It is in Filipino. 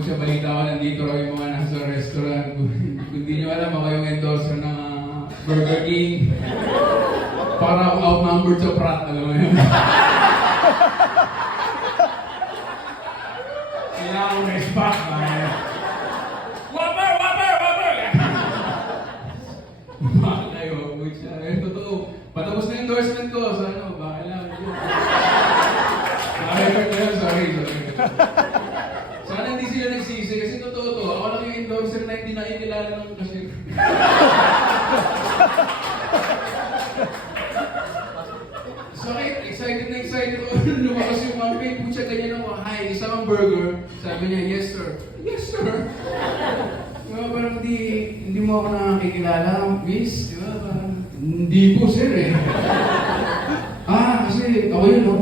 Sa balita ko, nandito raw yung mga nasa restaurant. Kung di nyo alam, ako yung endorser ng Burger King. Para outnumbered sa Pratt, alam mo yun. Kailangan ko na-spot, Whopper! Whopper! Whopper! Bakit kayo? Totoo. Patapos na endorsement ko. So ano, bakit lang? Naka-record na yun. Sorry. Sana hindi sila nagsisi. Kasi totoo to. Ako lang yung endorser na hindi nakikilala ng cashier. Sakit. Excited na excited ako. Lumakas yung campaign. Pucha, ganyan ako. Hi, isa kang burger. Sabi niya, yes sir. Yes sir. Diba, parang hindi mo ako nakakikilala, miss. Diba, parang hindi po sir eh. Kasi ako yun,